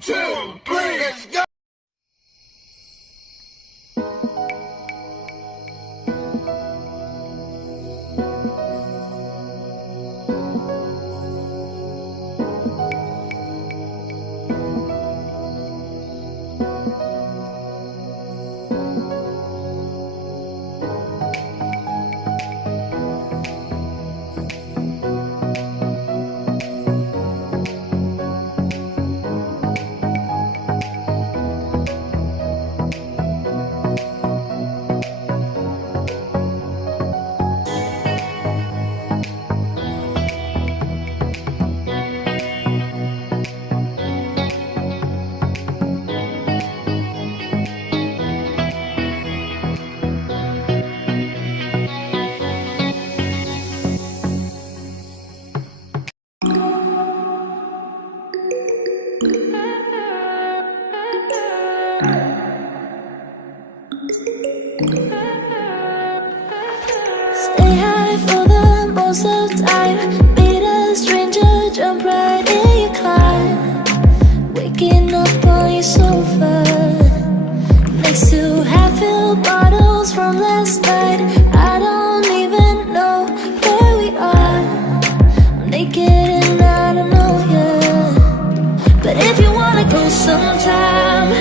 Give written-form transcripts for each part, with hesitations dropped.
2, 3, let's go! Stay high for the most of the time. Meet a stranger, jump right in your car. Waking up on your sofa next to half-filled bottles from last night. I don't even know where we are. I'm naked and I don't know you. But if you wanna go sometime,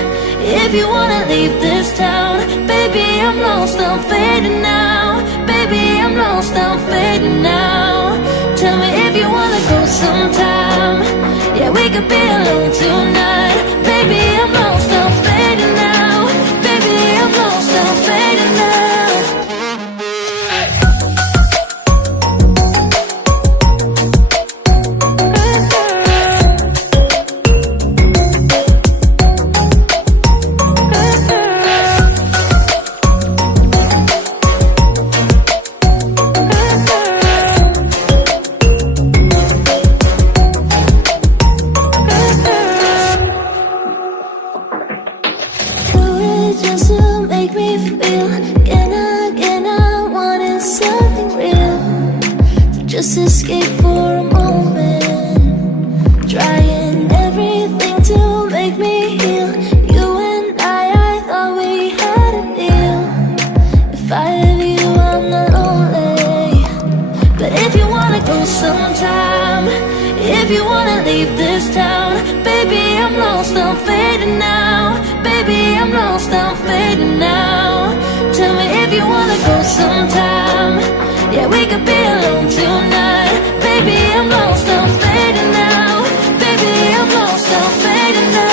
if you wanna leave this town, baby, I'm lost, I'm fading now. Baby, I'm lost, I'm fading now. Tell me if you wanna go sometime. Yeah, we could be alone tonight. Baby, I'm lost, I'm fading now. Baby, I'm lost, I'm fading now. Just to make me feel again I wanted something real to just escape for a moment, trying everything to make me heal. You and I thought we had a deal. If I have you, I'm not lonely. But if you wanna go sometime, if you wanna leave this town, baby, I'm lost, I'm fading now. Baby, I'm lost, I'm fading now. Tell me if you wanna go sometime. Yeah, we could be alone tonight. Baby, I'm lost, I'm fading now. Baby, I'm lost, I'm fading now.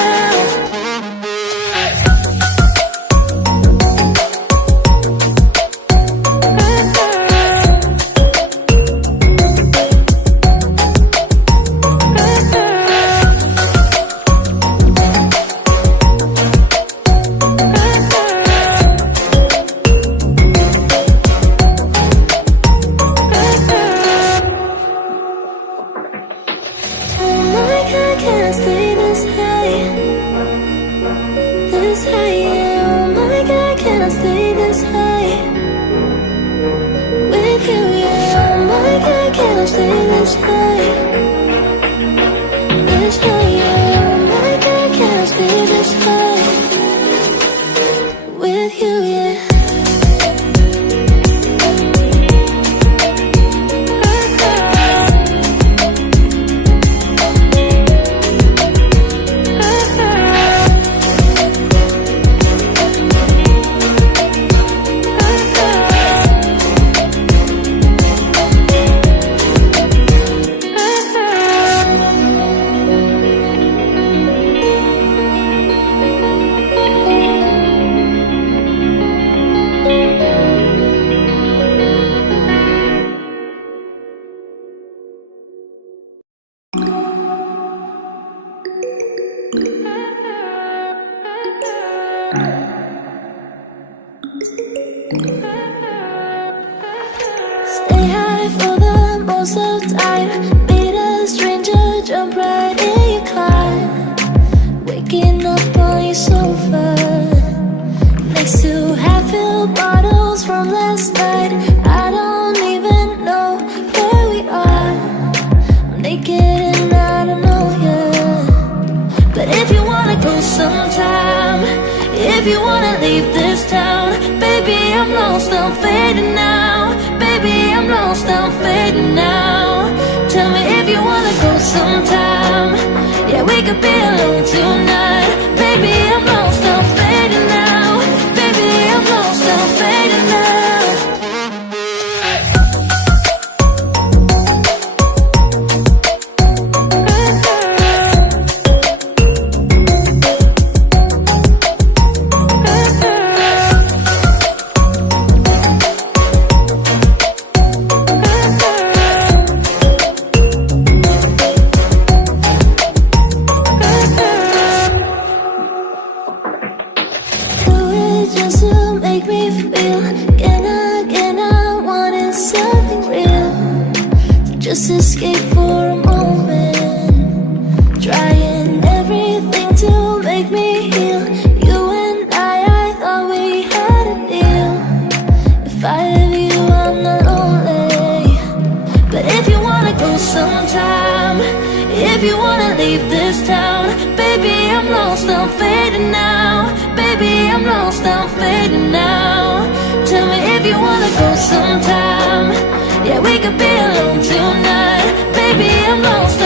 if you wanna leave this town, baby, I'm lost, I'm fading now. Baby, I'm lost, I'm fading now. Tell me if you wanna go sometime. Yeah, we could be alone tonight. Baby, I'm lost, I'm fading now. Baby, I'm lost, I'm fading now. Just to make me feel again I wanted something real, to just escape for a moment, trying everything to make me heal. You and I thought we had a deal. If I have you, I'm not lonely. But if you wanna go sometime, if you wanna leave this town, baby, I'm lost, I'm fading now. Baby, I'm lost, I'm fading now. Tell me if you wanna go sometime. Yeah, we could be alone tonight. Baby, I'm lost,